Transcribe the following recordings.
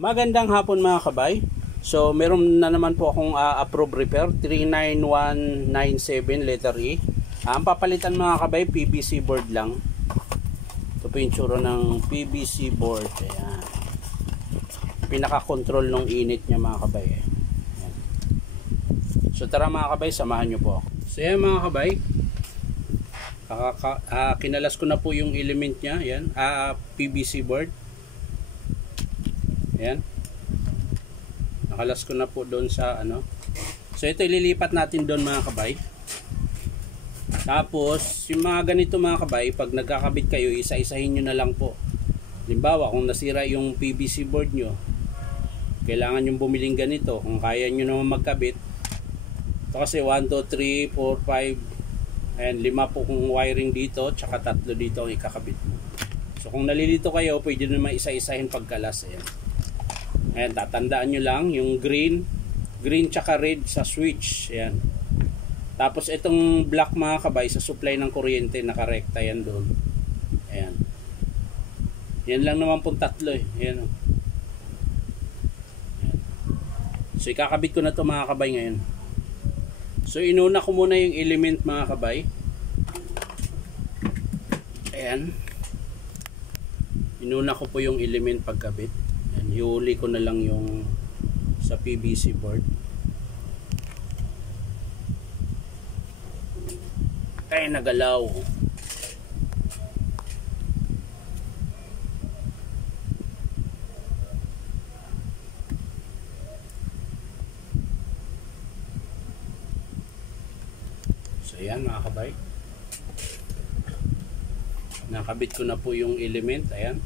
Magandang hapon mga kabay. So meron na naman po akong approved repair 39197 letter E. Ang papalitan mga kabay, PVC board lang. Ito po yung tsura ng PVC board. Ayan. Pinaka-control ng init niya mga kabay. Ayan. So tara mga kabay, samahan nyo po ako. So yan mga kabay, kinalas ko na po yung element niya. Ayan. PVC board. Ayan. Nakalas ko na po doon sa ano. So ito ililipat natin doon mga kabay. Tapos yung mga ganito mga kabay, pag nagkakabit kayo, isa-isahin nyo na lang po. Halimbawa kung nasira yung PVC board nyo, kailangan yung bumiling ganito. Kung kaya nyo naman magkabit, ito kasi 1, 2, 3, 4, 5 and 5 po kung wiring dito, tsaka 3 dito ang ikakabit mo. So kung nalilito kayo, pwede naman isa-isahin pagkalas. Ayan. Ayan, tatandaan nyo lang yung green tsaka red sa switch. Ayan. Tapos itong black mga kabay sa supply ng kuryente, nakarekta yan doon. Ayan. Yan lang naman pong tatlo eh. Ayan. Ayan. So ikakabit ko na to mga kabay ngayon. So inuna ko muna yung element mga kabay. Ayan. Inuna ko po yung element pagkabit. Ihuli ko na lang yung sa PVC board. Ay, nagalaw. So yan mga kabay, nakabit ko na po yung element. Ayan.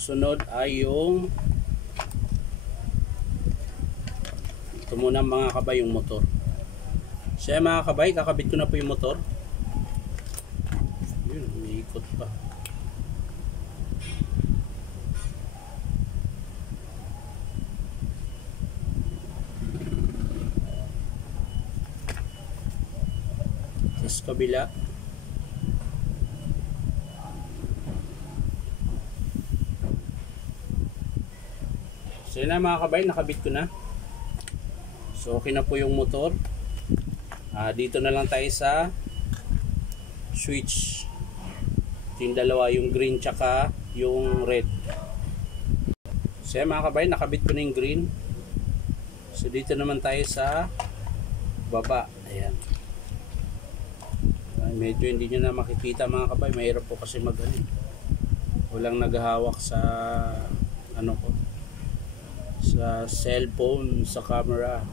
Sunod ay yung ito muna mga kabay, yung motor. So mga kabay, kakabit ko na po yung motor. Yun, umiikot pa. Tapos kabila. So yun na mga kabay, nakabit ko na. So okay na po yung motor. Dito na lang tayo sa switch. Ito yung dalawa, yung green tsaka yung red. So yun mga kabay, nakabit ko na yung green. So dito naman tayo sa baba. Ayan. Medyo hindi nyo na makikita mga kabay. Mahirap po kasi walang naghahawak sa ano ko, sa cellphone, sa camera.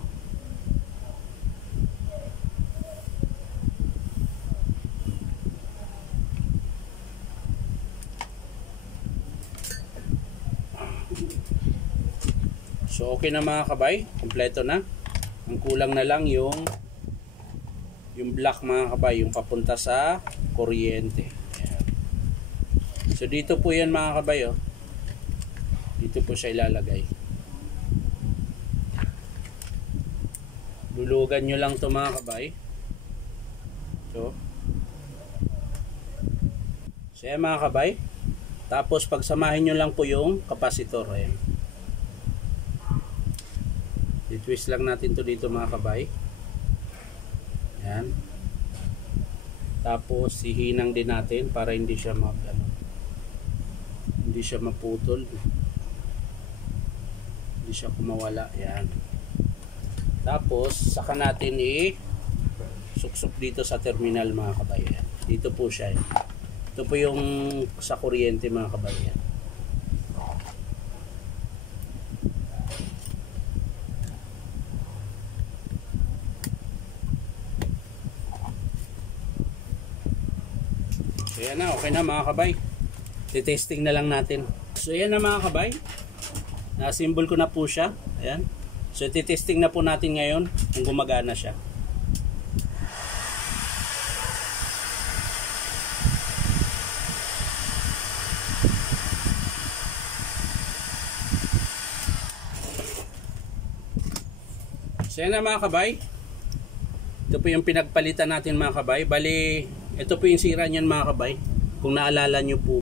So okay na mga kabay, kompleto na. Ang kulang na lang yung black mga kabay, yung papunta sa kuryente. Ayan. So dito po yan mga kabay, oh. Dito po siya ilalagay. Lulugan nyo lang ito mga kabay. So yan mga kabay. Tapos pagsamahin nyo lang po yung kapasitor. Ayan. I-twist lang natin to dito mga kabay. Ayan. Tapos hihinang din natin para hindi siya hindi siya maputol. Hindi siya kumawala. Ayan. Tapos saka natin i-suksok dito sa terminal mga kabayan. Dito po siya. Ito po yung sa kuryente mga kabayan. So yan na, okay na mga kabay. Titesting na lang natin. So yan na mga kabay. Na-symbol ko na po siya. Ayan. So titesting na po natin ngayon kung gumagana siya. So yan na mga kabay. Ito po yung pinagpalitan natin mga kabay. Bali, ito po yung sira niyan mga kabay. Kung naalala nyo po